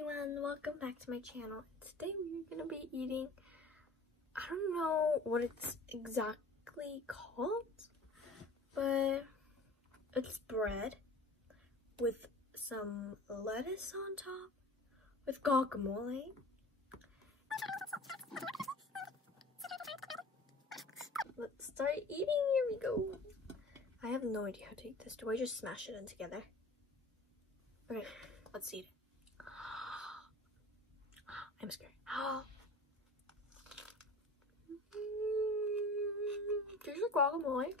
everyone, welcome back to my channel. Today we're gonna be eating, I don't know what it's exactly called, but it's bread with some lettuce on top with guacamole. Let's start eating. Here we go. I have no idea how to eat this. Do I just smash it in together? Okay, let's eat it. I'm scared. Here's your guacamole.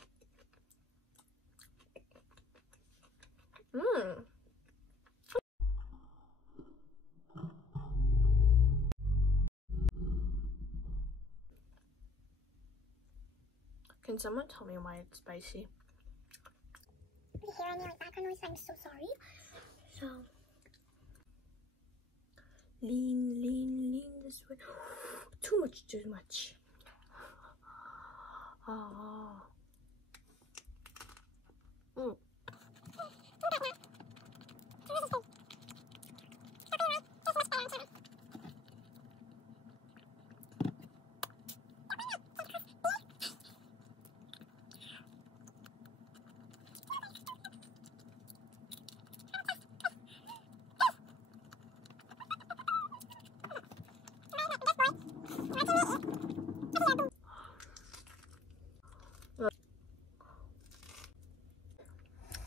Can someone tell me why it's spicy? If you hear any like background noise, I'm so sorry. So lean this way. Too much. Oh.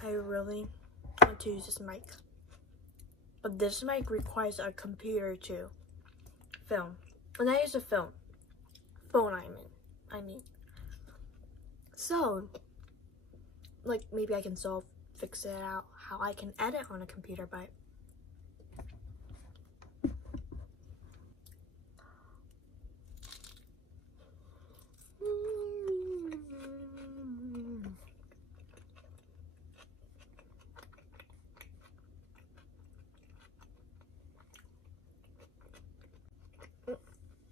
I really want to use this mic, but this mic requires a computer to film, and I use a phone. I mean. So, like, maybe I can fix it out how I can edit on a computer, but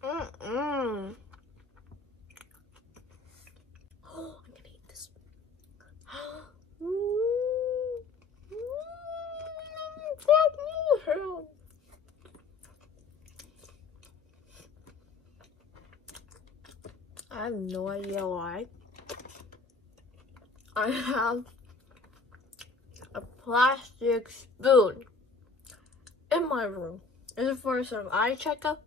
I'm gonna eat this. I have no idea why. I have a plastic spoon in my room. Is it for some eye checkup?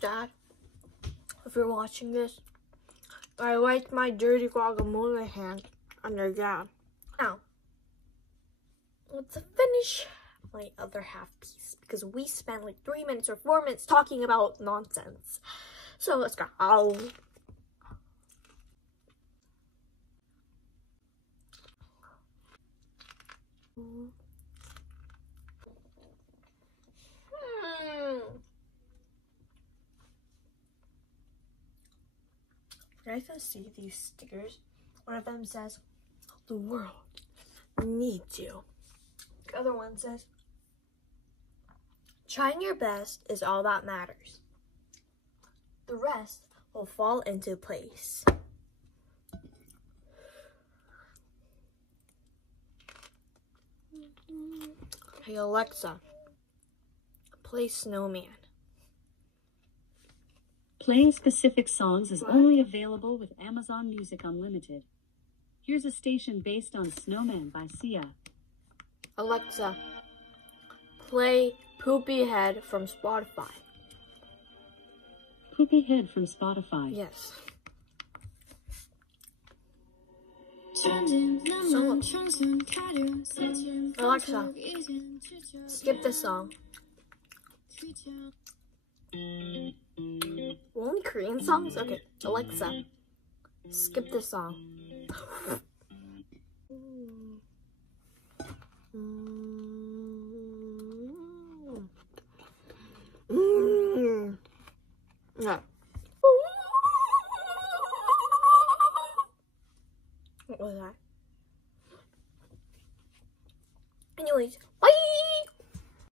Dad, if you're watching this, I wiped my dirty guacamole hand on your gown. Now, let's finish my other half piece because we spent like 3 minutes or 4 minutes talking about nonsense. So let's go. You guys can see these stickers. One of them says, "The world needs you." The other one says, "Trying your best is all that matters. The rest will fall into place." Hey Alexa, play Snowman. Playing specific songs is only available with Amazon Music Unlimited. Here's a station based on Snowman by Sia. Alexa, play Poopy Head from Spotify. Poopy Head from Spotify. Yes. Alexa, skip this song. Only Korean songs? Okay, Alexa, skip this song. No. What was that? Anyways, bye!